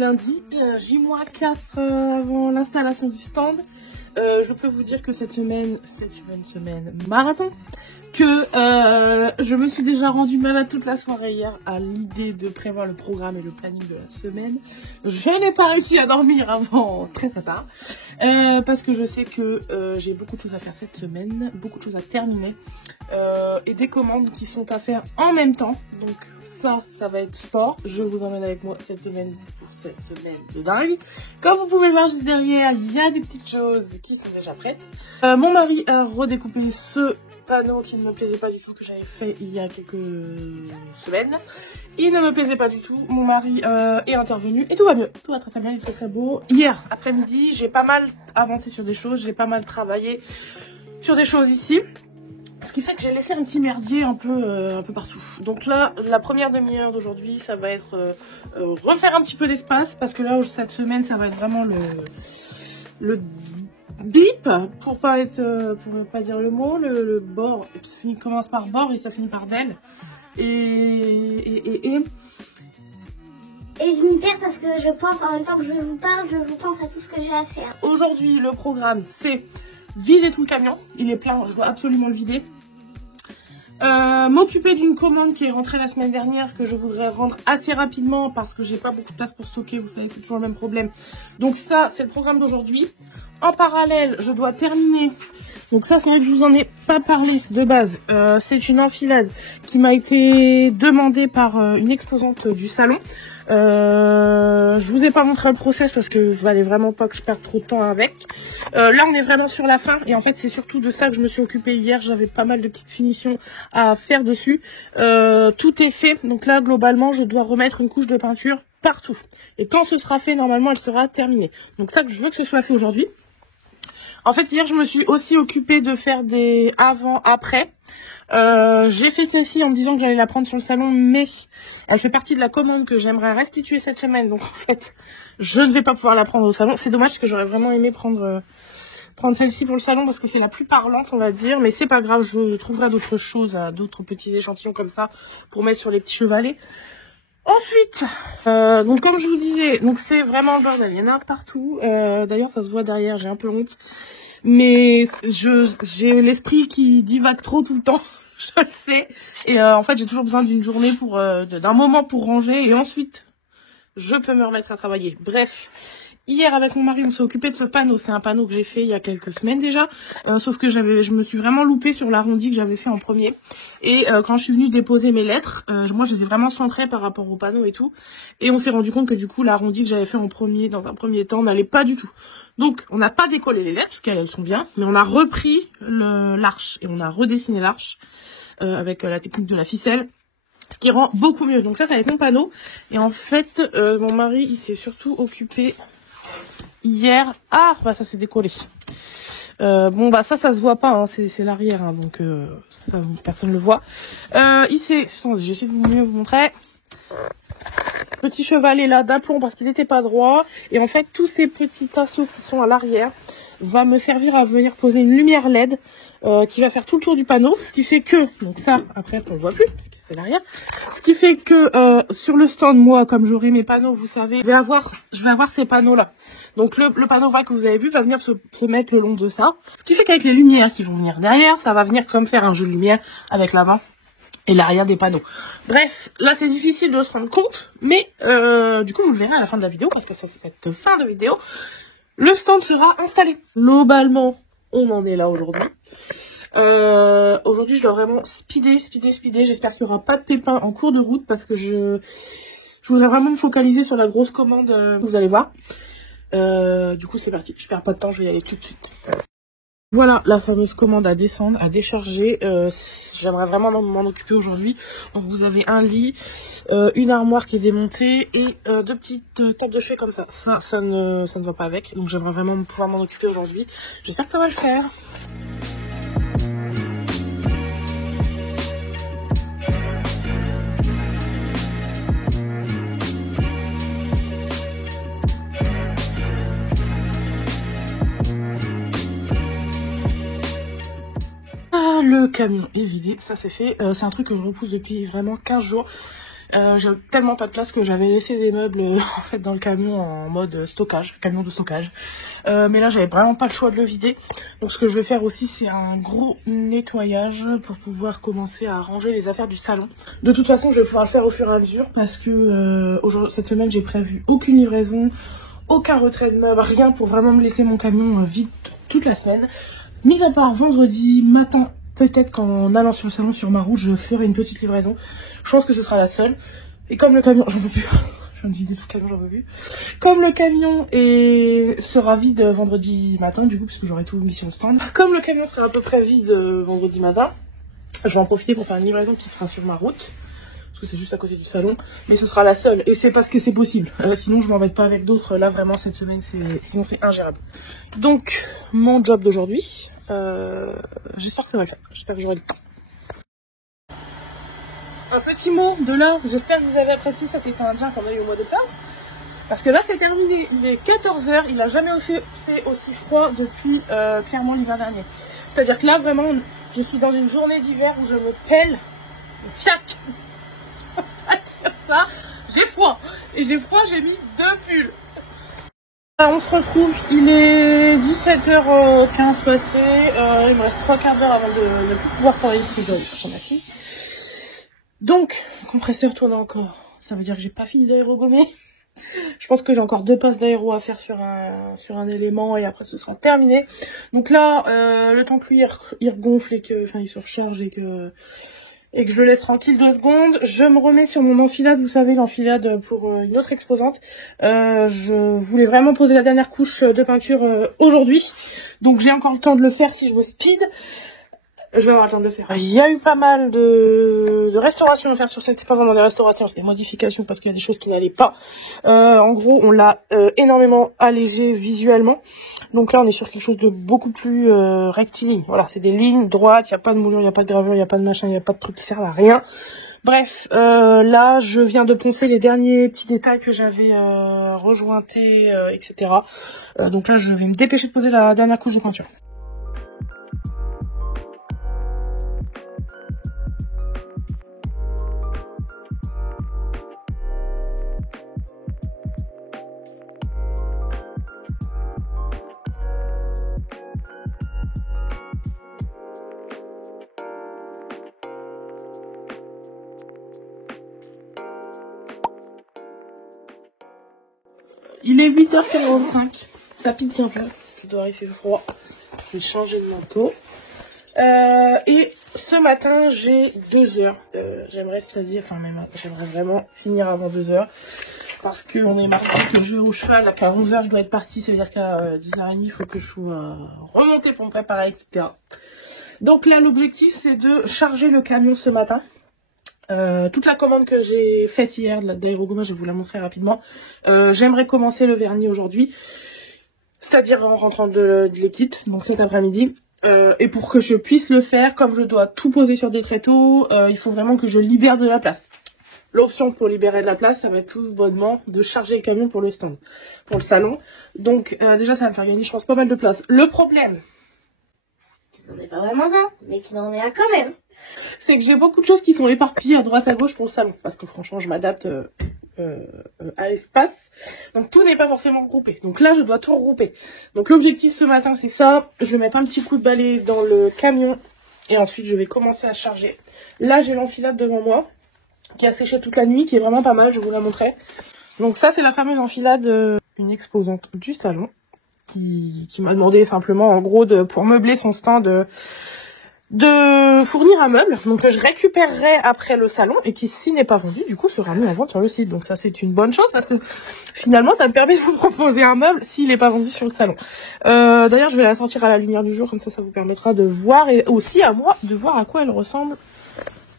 lundi, J-4 avant l'installation du stand. Je peux vous dire que cette semaine, c'est une semaine marathon. Que je me suis déjà rendue malade toute la soirée hier à l'idée de prévoir le programme et le planning de la semaine. Je n'ai pas réussi à dormir avant très tard. Parce que je sais que j'ai beaucoup de choses à faire cette semaine, beaucoup de choses à terminer. Et des commandes qui sont à faire en même temps. Donc ça va être sport. Je vous emmène avec moi cette semaine pour cette semaine de dingue. Comme vous pouvez le voir juste derrière, il y a des petites choses qui sont déjà prêtes. Mon mari a redécoupé ce panneau qui ne me plaisait pas du tout, que j'avais fait il y a quelques semaines. Il ne me plaisait pas du tout. Mon mari est intervenu et tout va mieux. Tout va très bien, il est très beau. Hier après-midi, j'ai pas mal avancé sur des choses. J'ai pas mal travaillé sur des choses ici. Ce qui fait que j'ai laissé un petit merdier un peu partout. Donc là, la première demi-heure d'aujourd'hui, ça va être refaire un petit peu d'espace. Parce que là, cette semaine, ça va être vraiment le bip, pour pas dire le mot, le bord qui commence par bord et ça finit par del. Et je m'y perds parce que je pense, en même temps que je vous parle, je vous pense à tout ce que j'ai à faire. Aujourd'hui, le programme, c'est vider tout le camion. Il est plein, je dois absolument le vider. M'occuper d'une commande qui est rentrée la semaine dernière, que je voudrais rendre assez rapidement parce que j'ai pas beaucoup de place pour stocker, vous savez, c'est toujours le même problème. Donc ça, c'est le programme d'aujourd'hui. En parallèle, je dois terminer. Donc ça, c'est vrai que je vous en ai pas parlé de base. C'est une enfilade qui m'a été demandée par une exposante du salon. Je vous ai pas montré le process parce que fallait vraiment pas que je perde trop de temps avec. Là, on est vraiment sur la fin et en fait, c'est surtout de ça que je me suis occupée hier. J'avais pas mal de petites finitions à faire dessus. Tout est fait. Donc là, globalement, je dois remettre une couche de peinture partout. Et quand ce sera fait, normalement, elle sera terminée. Donc ça, je veux que ce soit fait aujourd'hui. En fait, hier, je me suis aussi occupée de faire des avant-après. J'ai fait celle-ci en me disant que j'allais la prendre sur le salon, mais elle fait partie de la commande que j'aimerais restituer cette semaine. Donc, en fait, je ne vais pas pouvoir la prendre au salon. C'est dommage parce que j'aurais vraiment aimé prendre celle-ci pour le salon parce que c'est la plus parlante, on va dire. Mais c'est pas grave, je trouverai d'autres choses, d'autres petits échantillons comme ça pour mettre sur les petits chevalets. Ensuite, donc comme je vous disais, donc c'est vraiment le bordel, il y en a partout. D'ailleurs, ça se voit derrière, j'ai un peu honte. Mais j'ai l'esprit qui divague trop tout le temps, je le sais. Et en fait, j'ai toujours besoin d'une journée d'un moment pour ranger et ensuite, je peux me remettre à travailler. Bref. Hier, avec mon mari, on s'est occupé de ce panneau. C'est un panneau que j'ai fait il y a quelques semaines déjà. Sauf que je me suis vraiment loupée sur l'arrondi que j'avais fait en premier. Et quand je suis venue déposer mes lettres, moi, je les ai vraiment centrées par rapport au panneau et tout. Et on s'est rendu compte que du coup, l'arrondi que j'avais fait dans un premier temps, n'allait pas du tout. Donc, on n'a pas décollé les lettres, parce qu'elles sont bien. Mais on a repris l'arche et on a redessiné l'arche avec la technique de la ficelle. Ce qui rend beaucoup mieux. Donc ça va être mon panneau. Et en fait, mon mari, il s'est surtout occupé hier. Ah, bah ça s'est décollé. Bon bah ça se voit pas, hein, c'est l'arrière, hein, donc ça personne ne le voit. Ici, j'essaie de mieux vous montrer. Petit chevalet là d'aplomb parce qu'il n'était pas droit. Et en fait, tous ces petits tasseaux qui sont à l'arrière va me servir à venir poser une lumière LED qui va faire tout le tour du panneau. Ce qui fait que, donc ça, après on le voit plus parce que c'est l'arrière. Ce qui fait que sur le stand, moi, comme j'aurai mes panneaux, vous savez, je vais avoir ces panneaux là. Donc le panneau que vous avez vu va venir se mettre le long de ça. Ce qui fait qu'avec les lumières qui vont venir derrière, ça va venir comme faire un jeu de lumière avec l'avant et l'arrière des panneaux. Bref, là c'est difficile de se rendre compte, mais du coup vous le verrez à la fin de la vidéo, parce que c'est cette fin de vidéo, le stand sera installé. Globalement, on en est là aujourd'hui. Aujourd'hui je dois vraiment speeder. J'espère qu'il n'y aura pas de pépins en cours de route, parce que je voudrais vraiment me focaliser sur la grosse commande, vous allez voir. Du coup c'est parti, je perds pas de temps, je vais y aller tout de suite. Voilà la fameuse commande à descendre, à décharger. J'aimerais vraiment m'en occuper aujourd'hui. Donc vous avez un lit, une armoire qui est démontée et deux petites tables de chevet comme ça. Ça ne va pas avec. Donc j'aimerais vraiment pouvoir m'en occuper aujourd'hui. J'espère que ça va le faire. Le camion est vidé, ça c'est fait. C'est un truc que je repousse depuis vraiment 15 jours. J'ai tellement pas de place que j'avais laissé des meubles en fait dans le camion en mode stockage, camion de stockage. Mais là j'avais vraiment pas le choix de le vider. Donc ce que je vais faire aussi c'est un gros nettoyage pour pouvoir commencer à ranger les affaires du salon. De toute façon je vais pouvoir le faire au fur et à mesure parce que cette semaine j'ai prévu aucune livraison, aucun retrait de meubles, rien pour vraiment me laisser mon camion vide toute la semaine. Mis à part vendredi matin, peut-être qu'en allant sur le salon sur ma route, je ferai une petite livraison. Je pense que ce sera la seule. Et comme le camion, j'en peux plus. Je viens de vider tout le camion, j'en peux plus. Comme le camion sera vide vendredi matin, du coup, puisque j'aurai tout mis sur le stand. Comme le camion sera à peu près vide vendredi matin, je vais en profiter pour faire une livraison qui sera sur ma route. Parce que c'est juste à côté du salon. Mais ce sera la seule. Et c'est parce que c'est possible. Sinon, je m'embête pas avec d'autres. Là, vraiment, cette semaine, sinon c'est ingérable. Donc, mon job d'aujourd'hui, j'espère que ça va le faire. J'espère que j'aurai le temps. Un petit mot de là, j'espère que vous avez apprécié cet été indien qu'on a eu au mois d'octobre. Parce que là c'est terminé, il est 14 h, il n'a jamais fait aussi froid depuis clairement l'hiver dernier. C'est-à-dire que là vraiment, je suis dans une journée d'hiver où je me pèle, fiac. Sur ça, j'ai froid. Et j'ai froid, j'ai mis 2 pulls. On se retrouve, il est 17h15 passé, il me reste 3 quarts d'heure avant de ne plus pouvoir travailler parce que je dois aller chercher ma fille. Donc, le compresseur tourne encore. Ça veut dire que j'ai pas fini d'aérogommer. Je pense que j'ai encore 2 passes d'aéro à faire sur un élément et après ce sera terminé. Donc là, le temps que lui il regonfle et que, enfin, il se recharge et que je le laisse tranquille 2 secondes, je me remets sur mon enfilade. Vous savez, l'enfilade pour une autre exposante. Je voulais vraiment poser la dernière couche de peinture aujourd'hui. Donc j'ai encore le temps de le faire si je veux speed. Je vais avoir le temps de le faire. Il y a eu pas mal de restaurations à faire sur cette... C'est pas vraiment des restaurations, c'est des modifications parce qu'il y a des choses qui n'allaient pas. En gros, on l'a énormément allégé visuellement. Donc là, on est sur quelque chose de beaucoup plus rectiligne. Voilà, c'est des lignes droites, il n'y a pas de moulure, il n'y a pas de gravure, il n'y a pas de machin, il n'y a pas de trucs qui servent à rien. Bref, là, je viens de poncer les derniers petits détails que j'avais rejointés, etc. Donc là, je vais me dépêcher de poser la dernière couche de peinture. Il est 8h45, ça pique un peu, parce que dehors il fait froid. Je vais changer de manteau. Et ce matin, j'ai 2 heures. J'aimerais vraiment finir avant 2 heures. Parce qu'on est mardi, que je vais au cheval, qu'à 11 h je dois être partie. Ça veut dire qu'à 10 h 30 il faut que je sois remontée pour me préparer, etc. Donc là, l'objectif, c'est de charger le camion ce matin. Toute la commande que j'ai faite hier d'aérogommage, je vais vous la montrer rapidement. J'aimerais commencer le vernis aujourd'hui, c'est-à-dire en rentrant de l'équipe, donc cet après-midi. Et pour que je puisse le faire, comme je dois tout poser sur des tréteaux, il faut vraiment que je libère de la place. L'option pour libérer de la place, ça va être tout bonnement de charger le camion pour le stand, pour le salon. Donc déjà, ça va me faire gagner, je pense, pas mal de place. Le problème, c'est qu'on n'est pas vraiment ça, mais qu'il en est un quand même. C'est que j'ai beaucoup de choses qui sont éparpillées à droite à gauche pour le salon. Parce que franchement, je m'adapte à l'espace. Donc tout n'est pas forcément regroupé. Donc là, je dois tout regrouper. Donc l'objectif ce matin, c'est ça. Je vais mettre un petit coup de balai dans le camion. Et ensuite, je vais commencer à charger. Là, j'ai l'enfilade devant moi, qui a séché toute la nuit, qui est vraiment pas mal. Je vais vous la montrer. Donc ça, c'est la fameuse enfilade, une exposante du salon, qui m'a demandé simplement, en gros, pour meubler son stand... de fournir un meuble, donc que je récupérerai après le salon et qui, s'il n'est pas vendu, du coup sera mis en vente sur le site. Donc ça, c'est une bonne chose parce que finalement ça me permet de vous proposer un meuble s'il n'est pas vendu sur le salon. D'ailleurs, je vais la sortir à la lumière du jour, comme ça vous permettra de voir, et aussi à moi de voir à quoi elle ressemble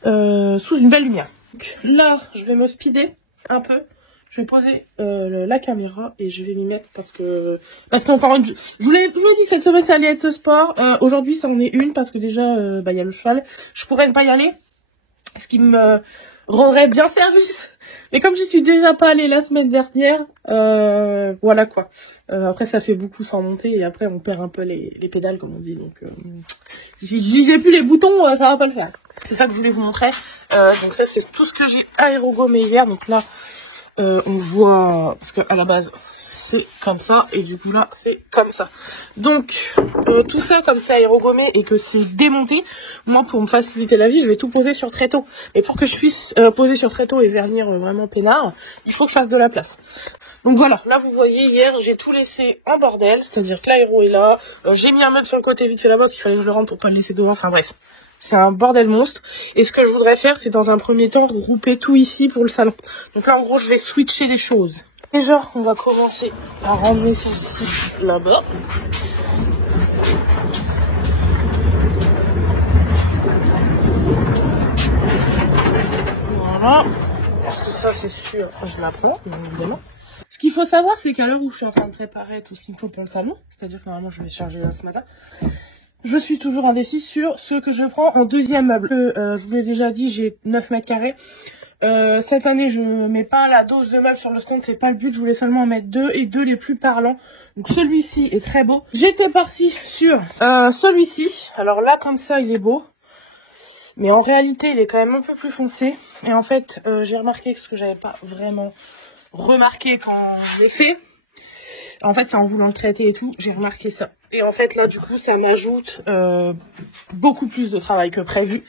sous une belle lumière. Donc là, je vais me speeder un peu. Je vais poser la caméra et je vais m'y mettre parce qu'encore une... Je vous ai dit que cette semaine ça allait être sport. Aujourd'hui ça en est une parce que déjà il y a le cheval. Je pourrais ne pas y aller, ce qui me rendrait bien service. Mais comme j'y suis déjà pas allée la semaine dernière, voilà quoi. Après ça fait beaucoup sans monter et après on perd un peu les pédales comme on dit. Donc j'ai plus les boutons, ça va pas le faire. C'est ça que je voulais vous montrer. Donc ça, c'est tout ce que j'ai aérogommé hier. Donc là, on voit, parce qu'à la base, c'est comme ça. Et du coup là, c'est comme ça. Donc, tout ça comme ça aérogommé et que c'est démonté. Moi, pour me faciliter la vie, je vais tout poser sur tréteau. Et pour que je puisse poser sur tréteau et vernir vraiment peinard, il faut que je fasse de la place. Donc voilà, là vous voyez, hier j'ai tout laissé en bordel, c'est-à-dire que l'aéro est là, j'ai mis un meuble sur le côté vite fait là-bas parce qu'il fallait que je le rentre pour pas le laisser devant, enfin bref. C'est un bordel monstre. Et ce que je voudrais faire, c'est dans un premier temps regrouper tout ici pour le salon. Donc là, en gros, je vais switcher les choses. Déjà, on va commencer à ramener celle-ci là-bas. Voilà. Parce que ça, c'est sûr, je la prends, évidemment. Ce qu'il faut savoir, c'est qu'à l'heure où je suis en train de préparer tout ce qu'il me faut pour le salon, c'est-à-dire que normalement, je vais charger là ce matin, je suis toujours indécise sur ce que je prends en deuxième meuble. Je vous l'ai déjà dit, j'ai 9 mètres carrés. Cette année, je mets pas la dose de meubles sur le stand, c'est pas le but. Je voulais seulement en mettre 2 et 2 les plus parlants. Donc celui-ci est très beau. J'étais partie sur celui-ci. Alors là, comme ça, il est beau. Mais en réalité, il est quand même un peu plus foncé. Et en fait, j'ai remarqué que ce que j'avais pas vraiment remarqué quand je l'ai fait. En fait, c'est en voulant le traiter et tout, j'ai remarqué ça. Et en fait, là, du coup, ça m'ajoute beaucoup plus de travail que prévu.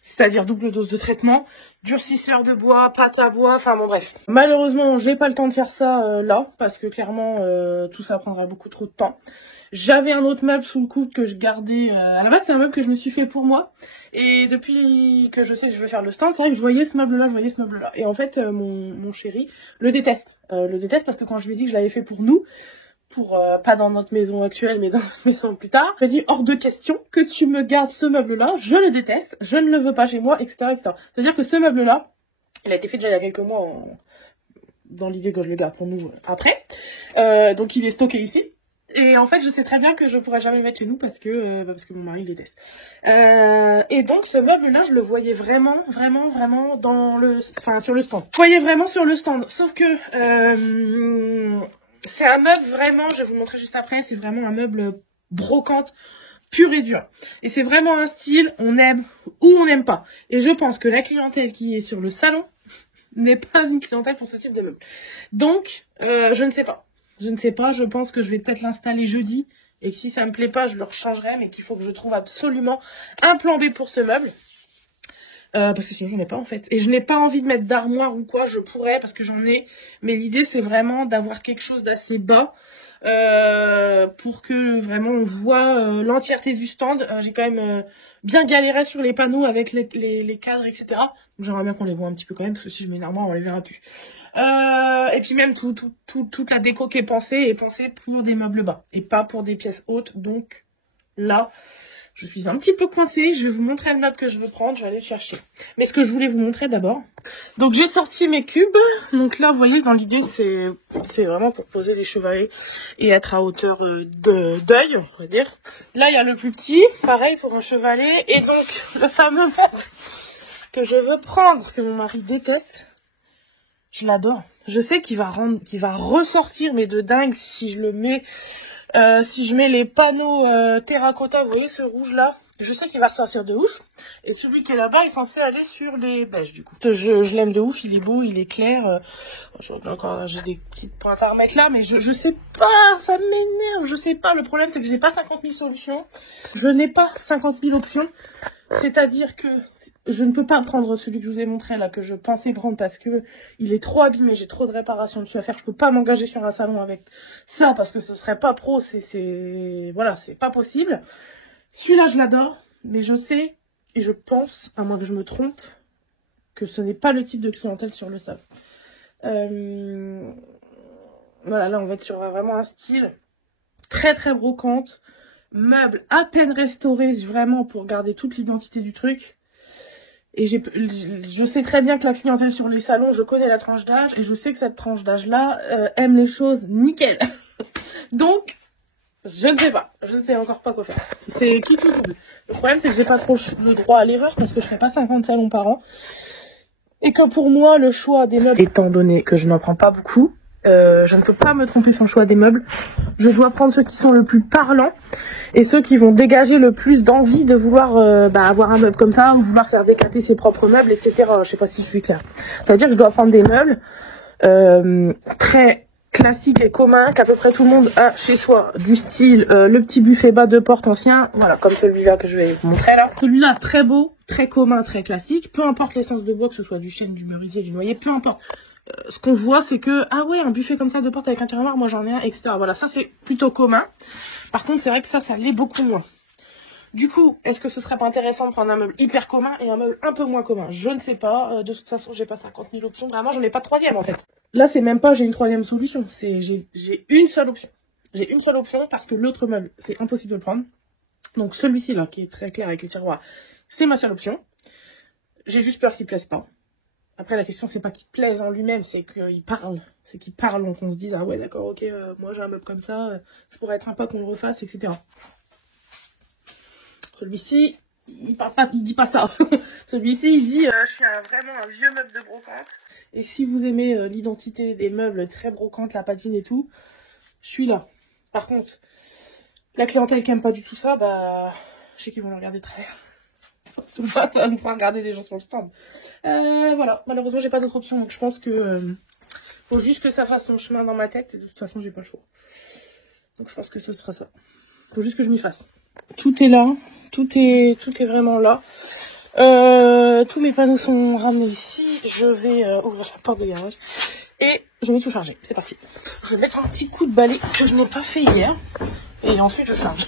C'est-à-dire double dose de traitement, durcisseur de bois, pâte à bois, enfin bon bref. Malheureusement, j'ai pas le temps de faire ça là, parce que clairement, tout ça prendrait beaucoup trop de temps. J'avais un autre meuble sous le coude que je gardais. À la base, c'est un meuble que je me suis fait pour moi. Et depuis que je sais que je veux faire le stand, c'est vrai que je voyais ce meuble-là, je voyais ce meuble-là. Et en fait, mon chéri le déteste. Le déteste parce que quand je lui ai dit que je l'avais fait pour nous, pour pas dans notre maison actuelle, mais dans notre maison plus tard, il m'a dit hors de question que tu me gardes ce meuble-là. Je le déteste, je ne le veux pas chez moi, etc., etc. C'est-à-dire que ce meuble-là, il a été fait déjà il y a quelques mois dans l'idée que je le garde pour nous après. Donc il est stocké ici. Et en fait, je sais très bien que je pourrais jamais le mettre chez nous parce que mon mari le déteste. Et donc, ce meuble-là, je le voyais vraiment dans sur le stand. Je voyais vraiment sur le stand. Sauf que, c'est un meuble vraiment, je vais vous montrer juste après, c'est vraiment un meuble brocante pur et dur. Et c'est vraiment un style, on aime ou on n'aime pas. Et je pense que la clientèle qui est sur le salon n'est pas une clientèle pour ce type de meuble. Donc, je ne sais pas. Je ne sais pas, je pense que je vais peut-être l'installer jeudi. Et que si ça me plaît pas, je le rechangerai. Mais qu'il faut que je trouve absolument un plan B pour ce meuble. Parce que sinon, j'en ai pas en fait. Et je n'ai pas envie de mettre d'armoire ou quoi. Je pourrais parce que j'en ai. Mais l'idée, c'est vraiment d'avoir quelque chose d'assez bas. Pour que vraiment on voit l'entièreté du stand. J'ai quand même bien galéré sur les panneaux avec les cadres, etc. Donc j'aimerais bien qu'on les voit un petit peu quand même. Parce que si je mets une armoire, on les verra plus. Et puis même toute la déco qui est pensée pour des meubles bas et pas pour des pièces hautes. Donc là, je suis un petit peu coincée. Je vais vous montrer le meuble que je veux prendre. Je vais aller le chercher. Mais ce que je voulais vous montrer d'abord. Donc j'ai sorti mes cubes. Donc là, vous voyez, dans l'idée, c'est vraiment pour poser des chevalets et être à hauteur d'œil, on va dire. Là, il y a le plus petit, pareil pour un chevalet. Et donc, le fameux meuble que je veux prendre, que mon mari déteste. Je l'adore. Je sais qu'il va ressortir, mais de dingue si je le mets, si je mets les panneaux terracotta, vous voyez ce rouge là, je sais qu'il va ressortir de ouf. Et celui qui est là-bas est censé aller sur les beiges du coup. Je l'aime de ouf, il est beau, il est clair. J'ai des petites pointes à remettre là, mais je sais pas, ça m'énerve, je sais pas. Le problème c'est que j'ai pas 50 000 solutions. Je n'ai pas 50 000 options. C'est-à-dire que je ne peux pas prendre celui que je vous ai montré là, que je pensais prendre parce que il est trop abîmé, j'ai trop de réparations dessus à faire. Je peux pas m'engager sur un salon avec ça parce que ce serait pas pro, voilà, c'est pas possible. Celui-là, je l'adore, mais je sais et je pense, à moins que je me trompe, que ce n'est pas le type de clientèle sur le salon. Voilà, là on va être sur vraiment un style très très brocante. Meuble à peine restauré vraiment pour garder toute l'identité du truc. Et je sais très bien que la clientèle sur les salons, je connais la tranche d'âge et je sais que cette tranche d'âge là aime les choses nickel. Donc je ne sais pas, je ne sais encore pas quoi faire. C'est qui tout double. Le problème c'est que j'ai pas trop le droit à l'erreur parce que je fais pas 50 salons par an et que pour moi le choix des meubles, étant donné que je n'en prends pas beaucoup, Je ne peux pas me tromper sur le choix des meubles. Je dois prendre ceux qui sont le plus parlants et ceux qui vont dégager le plus d'envie de vouloir avoir un meuble comme ça, ou vouloir faire décaper ses propres meubles, etc. Je sais pas si je suis claire. Ça veut dire que je dois prendre des meubles très classiques et communs qu'à peu près tout le monde a chez soi, du style le petit buffet bas de porte ancien, voilà, comme celui-là que je vais vous montrer là. Celui-là très beau, très commun, très classique, peu importe l'essence de bois, que ce soit du chêne, du merisier, du noyer, peu importe. Ce qu'on voit, c'est que, ah ouais, un buffet comme ça de porte avec un tiroir, moi j'en ai un, etc. Voilà, ça c'est plutôt commun. Par contre, c'est vrai que ça l'est beaucoup moins. Du coup, est-ce que ce serait pas intéressant de prendre un meuble hyper commun et un meuble un peu moins commun? Je ne sais pas. De toute façon, j'ai pas 50 000 options. Vraiment, j'en ai pas de troisième en fait. Là, c'est même pas j'ai une troisième solution. J'ai une seule option. J'ai une seule option parce que l'autre meuble, c'est impossible de le prendre. Donc celui-ci là, qui est très clair avec les tiroirs, c'est ma seule option. J'ai juste peur qu'il plaise pas. Après, la question, c'est pas qu'il plaise en lui-même, c'est qu'il parle. C'est qu'il parle, donc on se dise, ah ouais, d'accord, ok, moi j'ai un meuble comme ça pourrait être sympa qu'on le refasse, etc. Celui-ci, il parle pas, il dit pas ça. Celui-ci, il dit, je suis vraiment un vieux meuble de brocante. Et si vous aimez l'identité des meubles très brocantes, la patine et tout, je suis là. Par contre, la clientèle qui aime pas du tout ça, bah, je sais qu'ils vont le regarder très... Tout le monde, ça va nous faire regarder les gens sur le stand. Voilà, malheureusement j'ai pas d'autre option, donc je pense que faut juste que ça fasse son chemin dans ma tête, et de toute façon j'ai pas le choix. Donc je pense que ce sera ça. Faut juste que je m'y fasse. Tout est là, tout est vraiment là. Tous mes panneaux sont ramenés ici. Je vais ouvrir la porte de garage et je vais tout charger. C'est parti. Je vais mettre un petit coup de balai que je n'ai pas fait hier et ensuite je charge.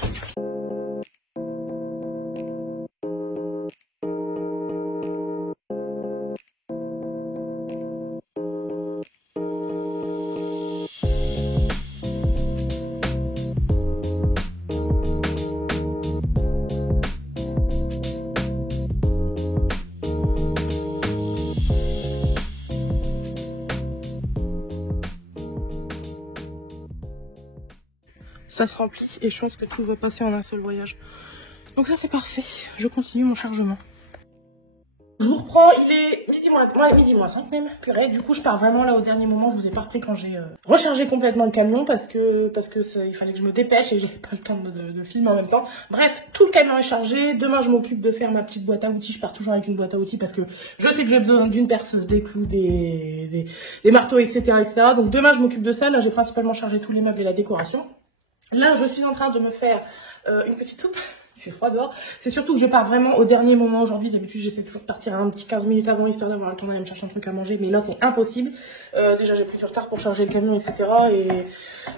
Ça se remplit et je pense que tout va passer en un seul voyage. Donc ça c'est parfait, je continue mon chargement. Je vous reprends, il est midi moins 5 même, purée. Du coup je pars vraiment là au dernier moment, je vous ai pas repris quand j'ai rechargé complètement le camion parce que il fallait que je me dépêche et j'avais pas le temps de filmer en même temps. Bref, tout le camion est chargé, demain je m'occupe de faire ma petite boîte à outils, je pars toujours avec une boîte à outils parce que je sais que j'ai besoin d'une perceuse, des clous, des marteaux, etc. Donc demain je m'occupe de ça, là j'ai principalement chargé tous les meubles et la décoration. Là, je suis en train de me faire une petite soupe. Il fait froid dehors. C'est surtout que je pars vraiment au dernier moment aujourd'hui. D'habitude, j'essaie toujours de partir un petit 15 minutes avant, histoire d'avoir le temps d'aller me chercher un truc à manger. Mais là, c'est impossible. Déjà, j'ai pris du retard pour charger le camion, etc. Et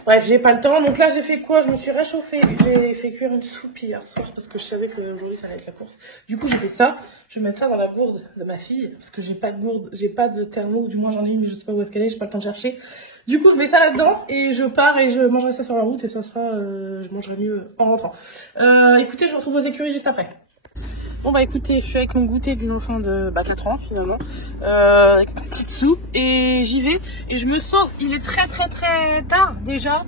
bref, j'ai pas le temps. Donc là, j'ai fait quoi? Je me suis réchauffée. J'ai fait cuire une soupe hier soir parce que je savais qu'aujourd'hui, ça allait être la course. Du coup, j'ai fait ça. Je vais mettre ça dans la gourde de ma fille parce que j'ai pas de gourde, j'ai pas de thermo. Ou du moins, j'en ai une, mais je sais pas où est-ce qu'elle est. J'ai pas le temps de chercher. Du coup, je mets ça là-dedans et je pars et je mangerai ça sur la route et ça sera, je mangerai mieux en rentrant. Écoutez, je vous retrouve aux écuries juste après. Bon bah écoutez, je suis avec mon goûter d'une enfant de 4 ans finalement, avec ma petite soupe et j'y vais et je me sens, il est très tard déjà.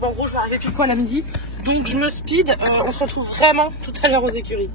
Bon, en gros, je vais arriver pile poil à midi, donc je me speed. On se retrouve vraiment tout à l'heure aux écuries.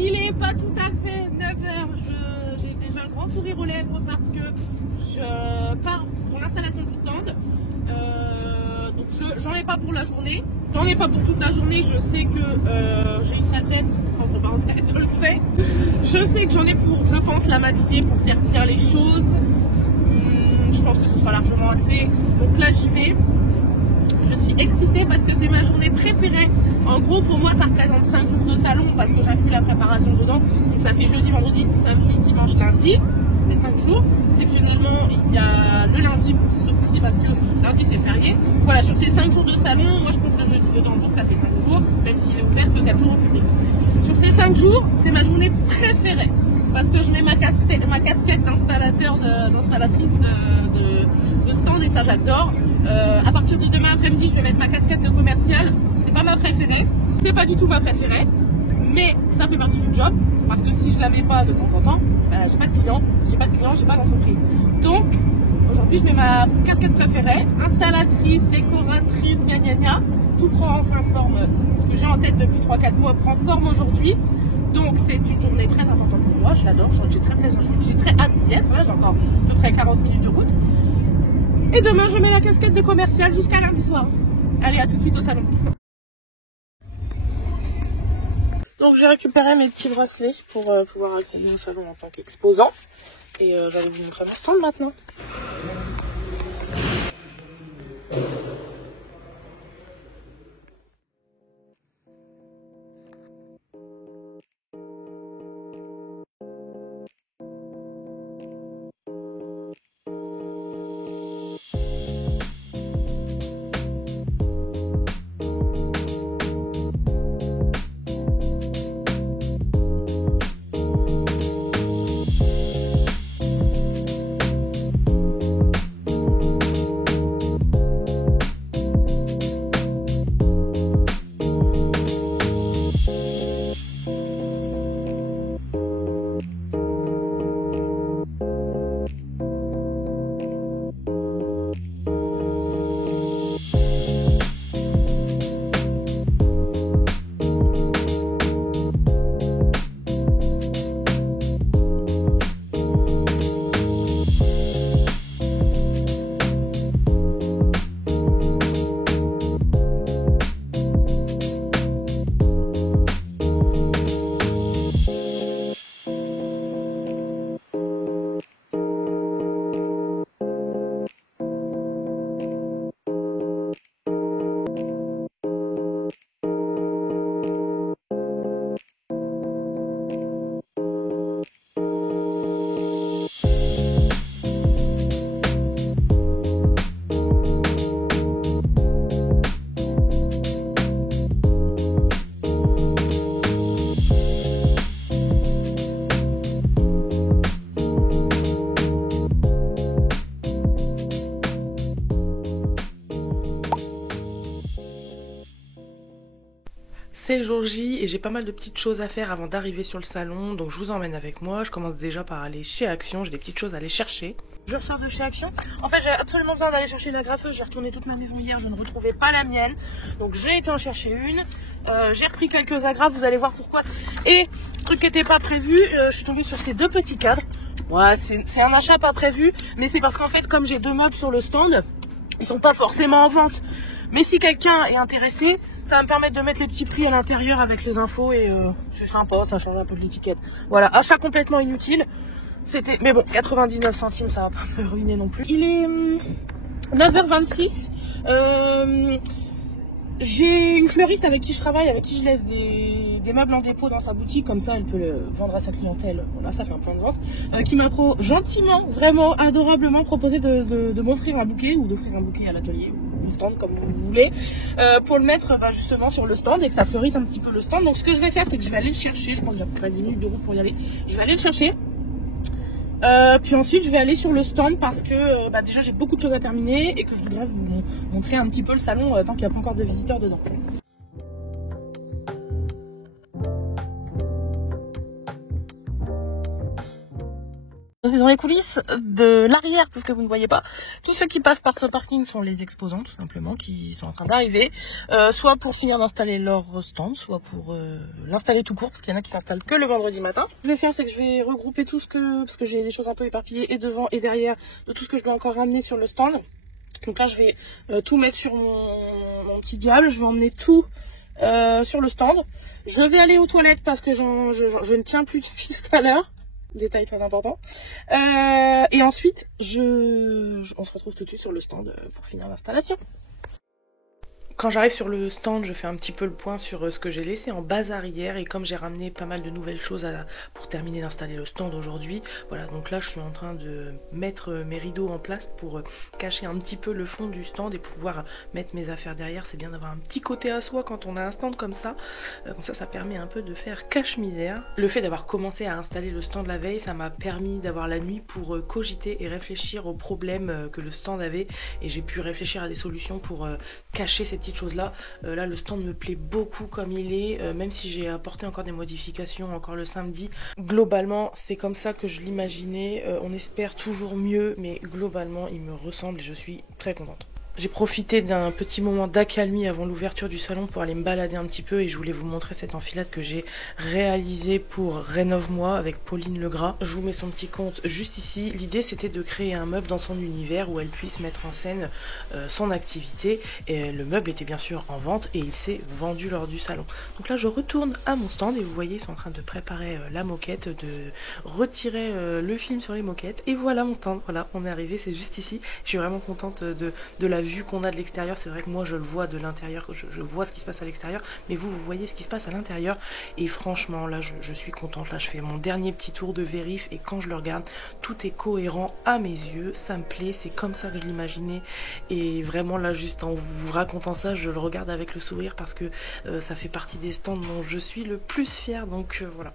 Il est pas tout à fait 9h, j'ai déjà un grand sourire aux lèvres parce que je pars pour l'installation du stand. Donc j'en ai pas pour la journée, j'en ai pas pour toute la journée, je sais que j'ai une sale tête, entre parenthèses, je le sais. Je sais que j'en ai pour, je pense, la matinée pour faire bien les choses. Je pense que ce sera largement assez, donc là j'y vais. Je suis excitée parce que c'est ma journée préférée. En gros, pour moi, ça représente 5 jours de salon parce que j'inclus la préparation dedans. Donc ça fait jeudi, vendredi, samedi, dimanche, lundi. Ça fait 5 jours. Exceptionnellement, il y a le lundi pour ce coup-ci parce que lundi c'est férié. Voilà, sur ces 5 jours de salon, moi je compte le jeudi dedans, donc ça fait 5 jours, même s'il est ouvert que 4 jours au public. Sur ces 5 jours, c'est ma journée préférée. Parce que je mets ma casquette d'installatrice de stand et ça j'adore. À partir de demain après-midi, je vais mettre ma casquette de commerciale. C'est pas ma préférée, c'est pas du tout ma préférée, mais ça fait partie du job. Parce que si je la mets pas de temps en temps, j'ai pas de clients. Si j'ai pas de clients, j'ai pas d'entreprise. Donc aujourd'hui, je mets ma casquette préférée, installatrice, décoratrice, gna gna gna. Tout prend enfin forme. Ce que j'ai en tête depuis 3-4 mois prend forme aujourd'hui. Donc c'est une journée très importante pour moi, je l'adore, j'ai très hâte d'y être, là j'ai encore à peu près 40 minutes de route. Et demain je mets la casquette de commercial jusqu'à lundi soir. Allez, à tout de suite au salon. Donc j'ai récupéré mes petits bracelets pour pouvoir accéder au salon en tant qu'exposant. Et j'allais vous montrer mon stand maintenant. C'est le jour J et j'ai pas mal de petites choses à faire avant d'arriver sur le salon, donc je vous emmène avec moi. Je commence déjà par aller chez Action, j'ai des petites choses à aller chercher. Je ressors de chez Action. En fait, j'ai absolument besoin d'aller chercher la graffeuse. J'ai retourné toute ma maison hier, je ne retrouvais pas la mienne. Donc j'ai été en chercher une. J'ai repris quelques agrafes, vous allez voir pourquoi. Et, truc qui n'était pas prévu, je suis tombée sur ces deux petits cadres. Ouais, c'est un achat pas prévu, mais c'est parce qu'en fait, comme j'ai deux meubles sur le stand, ils sont pas forcément en vente. Mais si quelqu'un est intéressé, ça va me permettre de mettre les petits prix à l'intérieur avec les infos et c'est sympa, ça change un peu de l'étiquette. Voilà, achat complètement inutile. Mais bon, 99 centimes, ça va pas me ruiner non plus. Il est 9h26. J'ai une fleuriste avec qui je travaille, avec qui je laisse des meubles en dépôt dans sa boutique, comme ça elle peut le vendre à sa clientèle. Voilà, ça fait un point de vente. Qui m'a gentiment, vraiment adorablement proposé de m'offrir un bouquet ou d'offrir un bouquet à l'atelier ou au stand comme vous voulez, pour le mettre justement sur le stand et que ça fleurisse un petit peu le stand. Donc ce que je vais faire, c'est que je vais aller le chercher. Je pense que j'ai à peu près 10 minutes de route pour y aller. Je vais aller le chercher. Puis ensuite je vais aller sur le stand parce que déjà j'ai beaucoup de choses à terminer et que je voudrais vous montrer un petit peu le salon tant qu'il n'y a pas encore de visiteurs dedans. dans les coulisses de l'arrière, tout ce que vous ne voyez pas. Tous ceux qui passent par ce parking sont les exposants, tout simplement, qui sont en train d'arriver, soit pour finir d'installer leur stand, soit pour l'installer tout court, parce qu'il y en a qui s'installent que le vendredi matin. Ce que je vais faire, c'est que je vais regrouper tout ce que, parce que j'ai des choses un peu éparpillées et devant et derrière, de tout ce que je dois encore ramener sur le stand. Donc là, je vais tout mettre sur mon petit diable, je vais emmener tout sur le stand. Je vais aller aux toilettes parce que je ne tiens plus depuis tout à l'heure. Détail très important. Et ensuite, on se retrouve tout de suite sur le stand pour finir l'installation. Quand j'arrive sur le stand, je fais un petit peu le point sur ce que j'ai laissé en bazar hier, et comme j'ai ramené pas mal de nouvelles choses pour terminer d'installer le stand aujourd'hui, voilà, donc là je suis en train de mettre mes rideaux en place pour cacher un petit peu le fond du stand et pouvoir mettre mes affaires derrière. C'est bien d'avoir un petit côté à soi quand on a un stand comme ça, ça permet un peu de faire cache-misère. Le fait d'avoir commencé à installer le stand la veille, ça m'a permis d'avoir la nuit pour cogiter et réfléchir aux problèmes que le stand avait, et j'ai pu réfléchir à des solutions pour cacher ces petites choses là. Là le stand me plaît beaucoup comme il est, même si j'ai apporté encore des modifications encore le samedi. Globalement c'est comme ça que je l'imaginais, on espère toujours mieux, mais globalement il me ressemble et je suis très contente. J'ai profité d'un petit moment d'accalmie avant l'ouverture du salon pour aller me balader un petit peu, et je voulais vous montrer cette enfilade que j'ai réalisée pour Rénove-moi avec Pauline Legras. Je vous mets son petit compte juste ici. L'idée c'était de créer un meuble dans son univers où elle puisse mettre en scène son activité, et le meuble était bien sûr en vente et il s'est vendu lors du salon. Donc là je retourne à mon stand et vous voyez ils sont en train de préparer la moquette, de retirer le film sur les moquettes, et voilà mon stand. Voilà, on est arrivé, c'est juste ici. Je suis vraiment contente de la vue qu'on a de l'extérieur. C'est vrai que moi je le vois de l'intérieur, je vois ce qui se passe à l'extérieur, mais vous voyez ce qui se passe à l'intérieur, et franchement là je suis contente. Là je fais mon dernier petit tour de vérif et quand je le regarde, tout est cohérent à mes yeux, ça me plaît, c'est comme ça que je l'imaginais, et vraiment là juste en vous racontant ça, je le regarde avec le sourire parce que ça fait partie des stands dont je suis le plus fière, donc voilà.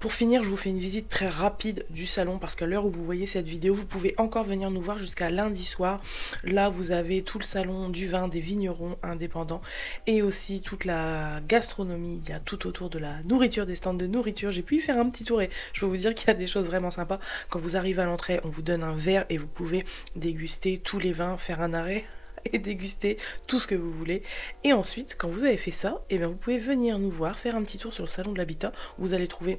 Pour finir, je vous fais une visite très rapide du salon parce qu'à l'heure où vous voyez cette vidéo, vous pouvez encore venir nous voir jusqu'à lundi soir. Là, vous avez tout le salon du vin des vignerons indépendants et aussi toute la gastronomie. Il y a tout autour de la nourriture, des stands de nourriture. J'ai pu y faire un petit tour et je peux vous dire qu'il y a des choses vraiment sympas. Quand vous arrivez à l'entrée, on vous donne un verre et vous pouvez déguster tous les vins, faire un arrêt et déguster tout ce que vous voulez. Et ensuite, quand vous avez fait ça, eh bien, vous pouvez venir nous voir, faire un petit tour sur le salon de l'habitat où vous allez trouver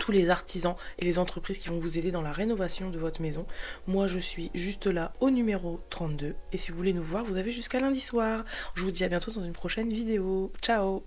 tous les artisans et les entreprises qui vont vous aider dans la rénovation de votre maison. Moi je suis juste là au numéro 32 et si vous voulez nous voir, vous avez jusqu'à lundi soir. Je vous dis à bientôt dans une prochaine vidéo. Ciao!